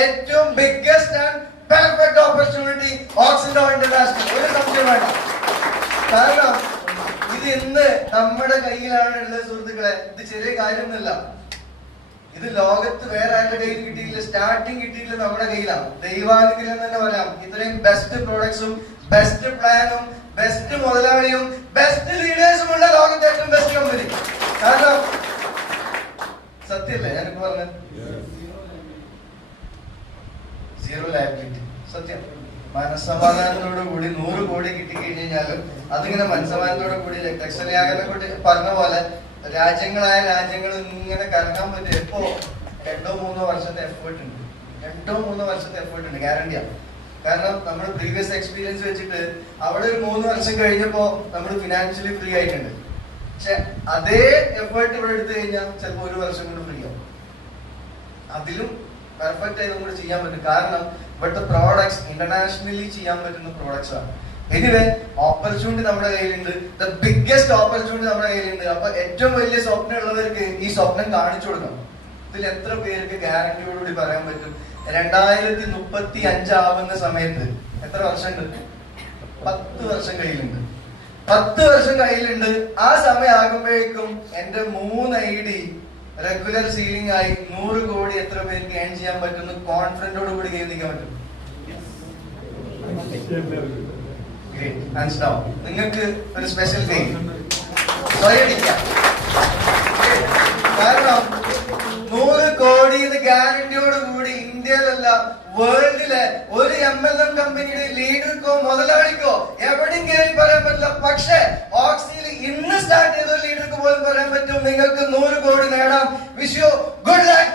ഏറ്റവും biggest and perfect opportunity oxido international. ഒരു സംശയം വേണ്ട. കാരണം ഇത് ഇന്ന് നമ്മുടെ കയ്യിലാണ് ഉള്ളത് സുഹൃത്തുക്കളെ. ഇത് ചെറിയ കാര്യമൊന്നുമല്ല. ഇത് ലോകത്ത് വേറെ ആരുടെ കയ്യിൽ കിട്ടിയില്ല. സ്റ്റാർട്ടിങ് കിട്ടിയില്ല നമ്മുടെ കയ്യിലാണ്. ദൈവാനുഗ്രഹം തന്നെ പറയാം. ഇത്രയും ബെസ്റ്റ് പ്രോഡക്ട്സും ബെസ്റ്റ് പ്ലാനും ബെസ്റ്റ് മുതലാളിയും ബെസ്റ്റ് ലീഡേഴ്സും ഉള്ള ലോകത്തെ ഏറ്റവും ബെസ്റ്റ് കമ്പനി. കാരണം സത്യല്ലേ ഞാനിപ്പോ പറഞ്ഞത്? Zero liability. സത്യം. മനസ്സമാധാനത്തോടു കൂടി 100 കോടി കിട്ടിക്കഴിഞ്ഞാലും അതിങ്ങനെ മനസ്സമാധാനത്തോടു കൂടി ലക്ഷയാകനെ കൊണ്ട് പറഞ്ഞ പോലെ രാജ്യങ്ങളായ രാജ്യങ്ങൾ ഇങ്ങനെ കറങ്ങാൻ പറ്റും. എപ്പോ 2-3 വർഷത്തെ എഫേർട്ട് ഉണ്ട്. 2-3 വർഷത്തെ എഫേർട്ട് ഉണ്ട്, ഗ്യാരണ്ടിയാണ്. കാരണം നമ്മൾ പ്രീവിയസ് എക്സ്പീരിയൻസ് വെച്ചിട്ട് അവിടെ ഒരു 3 വർഷം കഴിഞ്ഞപ്പോ നമ്മൾ ഫിനാൻഷ്യലി ഫ്രീ ആയിട്ടുണ്ട്. പക്ഷെ അതേ എഫേർട്ട് ഇവിടെ എടുത്തു കഴിഞ്ഞാൽ ചിലപ്പോൾ 1 വർഷം കൊണ്ട് ഫ്രീ ആവും. അതിലും പെർഫെക്റ്റ് ആയി നമുക്ക് ചെയ്യാൻ പറ്റും. കാരണം ഇവിടുത്തെ പ്രോഡക്ട്സ് ഇന്റർനാഷണലി ചെയ്യാൻ പറ്റുന്ന പ്രോഡക്ട്സ് ആണ്. എനിവേ ഓപ്പർച്യൂണിറ്റി നമ്മുടെ കയ്യിലുണ്ട്. ദ ബിഗ്ഗസ്റ്റ് ഓപ്പർച്യൂണിറ്റി നമ്മുടെ കയ്യിലുണ്ട്. അപ്പൊ ഏറ്റവും വലിയ സ്വപ്നം ഉള്ളവർക്ക് ഈ സ്വപ്നം കാണിച്ചു കൊടുക്കണം. ഇതിൽ എത്ര പേർക്ക് ഗ്യാരണ്ടിയോടുകൂടി പറയാൻ പറ്റും 2035 ആവുന്ന സമയത്ത് എത്ര വർഷമുണ്ട്? 10 വർഷം കയ്യിലുണ്ട്. 10 വർഷം കയ്യിലുണ്ട്. ആ സമയം ആകുമ്പോഴേക്കും എന്റെ 3 ID റെഗുലർ സീലിംഗ് ആയി 100 കോടി എത്ര പേർക്ക് ഏൺ ചെയ്യാൻ പറ്റുന്നു കോൺഫിഡന്റോട് കൂടി കേൾക്കാൻ പറ്റും. Hands down. നിങ്ങൾക്ക് ഒരു സ്പെഷ്യൽ ഡേ സ്വയടിക്കാം. കാരണം 100 കോടി ഗ്യാരണ്ടിയോട് കൂടി ഇന്ത്യയിലല്ല വേൾഡിലെ ഒരു MLM കമ്പനിയുടെ ലീഡർക്കോ മുതലാളിക്കോ എവിടെയും കയറി പറയാൻ പറ്റില്ല. പക്ഷേ ഓക്സിയിൽ ഇന്ന് സ്റ്റാർട്ട് ചെയ്ത ലീഡർക്ക് പോലും പറയാൻ പറ്റും നിങ്ങൾക്ക് 100 കോടി നേടാം. Wish you good luck.